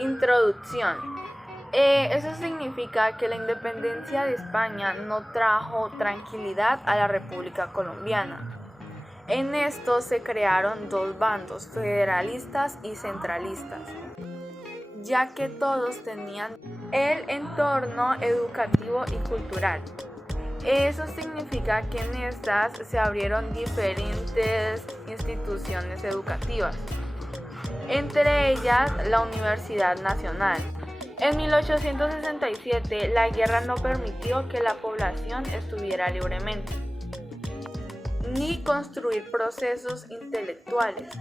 Introducción. Eso significa que la independencia de España no trajo tranquilidad a la República Colombiana. En esto se crearon dos bandos, federalistas y centralistas, ya que todos tenían el entorno educativo y cultural. Eso significa que en estas se abrieron diferentes instituciones educativas, entre ellas la Universidad Nacional. En 1867 la guerra no permitió que la población estuviera libremente, ni construir procesos intelectuales.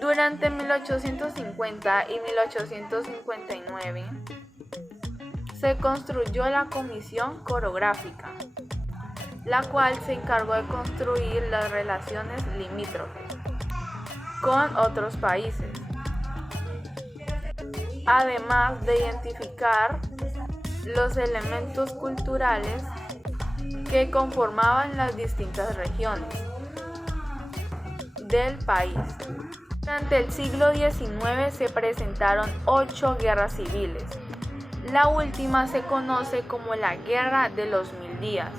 Durante 1850 y 1859 se construyó la Comisión Coreográfica, la cual se encargó de construir las relaciones limítrofes con otros países, además de identificar los elementos culturales que conformaban las distintas regiones del país. Durante el siglo XIX se presentaron 8 guerras civiles. La última se conoce como la Guerra de los Mil Días.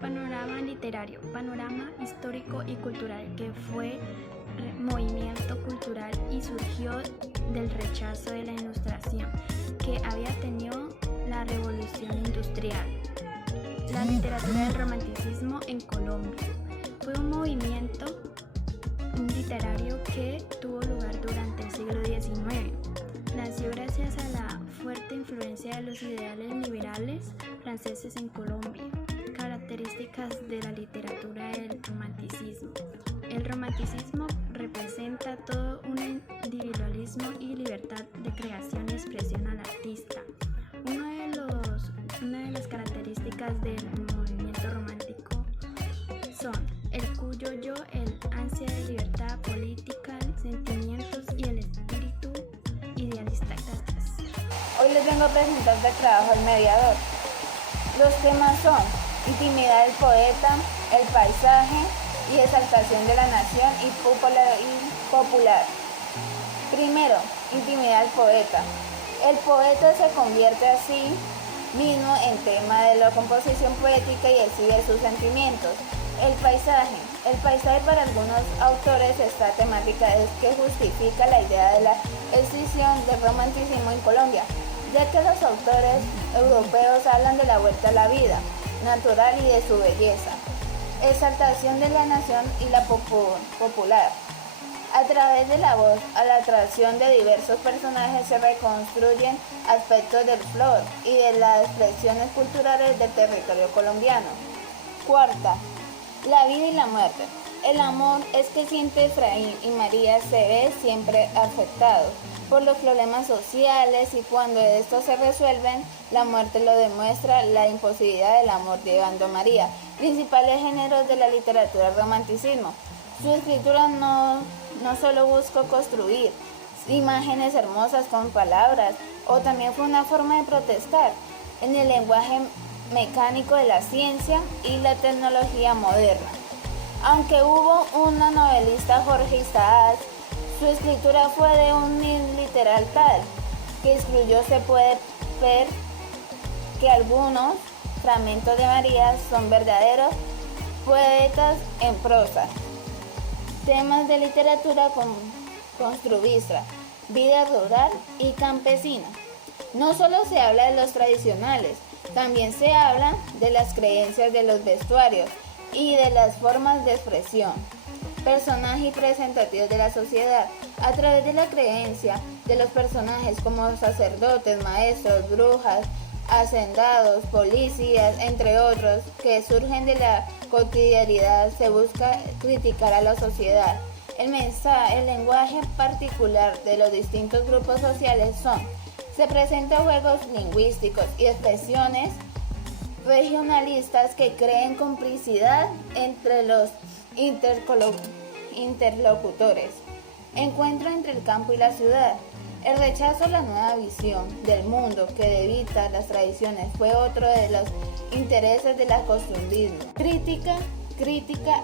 Panorama literario, panorama histórico y cultural que fue movimiento cultural y surgió del rechazo de la Ilustración que había tenido la Revolución Industrial. La literatura del romanticismo en Colombia fue un movimiento literario que tuvo lugar durante el siglo XIX. Nació gracias a la fuerte influencia de los ideales liberales franceses en Colombia. Características de la literatura del romanticismo. El romanticismo representa todo un individualismo y libertad de creación y expresión al artista. Una de las características del movimiento romántico son el cuyo yo, el ansia de libertad política, sentimientos y el espíritu idealista. Hoy les vengo a presentar el trabajo del mediador. Los temas son intimidad del poeta, el paisaje y exaltación de la nación y popular. Primero, intimidad del poeta. El poeta se convierte así mismo en tema de la composición poética y exhibe sus sentimientos. El paisaje. El paisaje para algunos autores esta temática es que justifica la idea de la extinción del romanticismo en Colombia, ya que los autores europeos hablan de la vuelta a la vida natural y de su belleza. Exaltación de la nación y la popular. A través de la voz, a la atracción de diversos personajes se reconstruyen aspectos del folclore y de las expresiones culturales del territorio colombiano. Cuarta, la vida y la muerte. El amor es que siente Efraín y María se ve siempre afectado por los problemas sociales y cuando estos se resuelven, la muerte lo demuestra la imposibilidad del amor llevando a María. Principales géneros de la literatura romanticismo. Su escritura no solo buscó construir imágenes hermosas con palabras, o también fue una forma de protestar en el lenguaje mecánico de la ciencia y la tecnología moderna. Aunque hubo una novelista, Jorge Isaac, su escritura fue de un literal tal que excluyó se puede ver que algunos fragmentos de María son verdaderos poetas en prosa. Temas de literatura constructivista, vida rural y campesina. No solo se habla de los tradicionales, también se habla de las creencias de los vestuarios y de las formas de expresión. Personajes representativos de la sociedad a través de la creencia de los personajes como sacerdotes, maestros, brujas, hacendados, policías, entre otros, que surgen de la cotidianidad, se busca criticar a la sociedad. El lenguaje particular de los distintos grupos sociales se presentan juegos lingüísticos y expresiones regionalistas que creen complicidad entre los interlocutores. Encuentro entre el campo y la ciudad. El rechazo a la nueva visión del mundo que debilita las tradiciones fue otro de los intereses de la costumbrismo. Crítica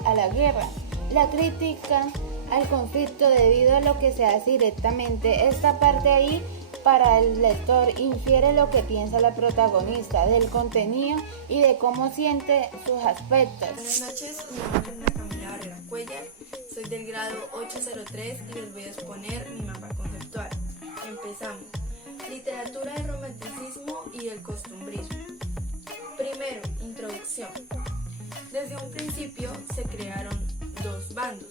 a la guerra. La crítica al conflicto debido a lo que se hace directamente. Esta parte ahí para el lector infiere lo que piensa la protagonista del contenido y de cómo siente sus aspectos. Buenas noches, mi nombre es Ana Camila Barrera Cuellar, soy del grado 803 y les voy a exponer mi mapa conceptual. Empezamos. Literatura del romanticismo y del costumbrismo. Primero, introducción. Desde un principio se crearon dos bandos,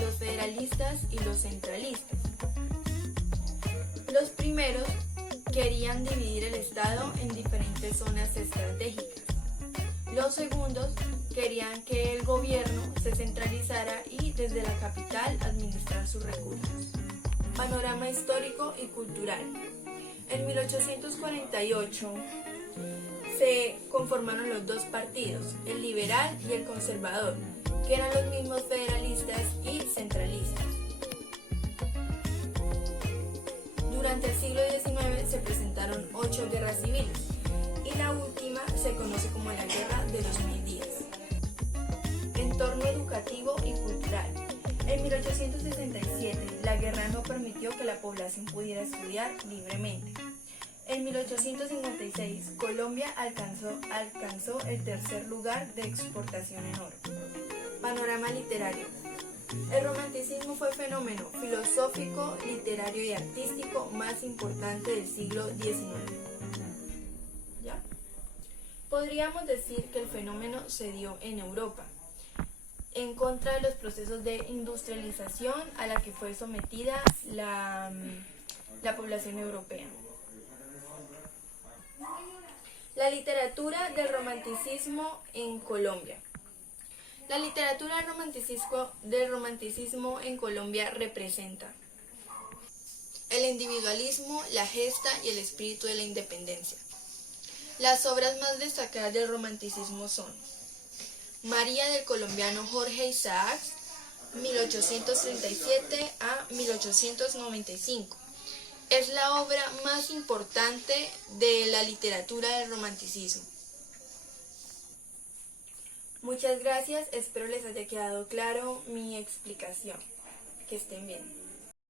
los federalistas y los centralistas. Los primeros querían dividir el Estado en diferentes zonas estratégicas. Los segundos querían que el gobierno se centralizara y desde la capital administrar sus recursos. Panorama histórico y cultural. En 1848 se conformaron los dos partidos, el liberal y el conservador, que eran los mismos federalistas y centralistas. Durante el siglo XIX se presentaron 8 guerras civiles y la última se conoce como la Guerra de los 1000 días. Entorno educativo y cultural. En 1867 la guerra no permitió que la población pudiera estudiar libremente. En 1856 Colombia alcanzó el tercer lugar de exportación en oro. Panorama literario. El romanticismo fue el fenómeno filosófico, literario y artístico más importante del siglo XIX. ¿Ya? Podríamos decir que el fenómeno se dio en Europa, en contra de los procesos de industrialización a la que fue sometida la población europea. La literatura del romanticismo en Colombia. La literatura del romanticismo en Colombia representa el individualismo, la gesta y el espíritu de la independencia. Las obras más destacadas del romanticismo son María del colombiano Jorge Isaacs, 1837 a 1895. Es la obra más importante de la literatura del romanticismo. Muchas gracias, espero les haya quedado claro mi explicación. Que estén bien.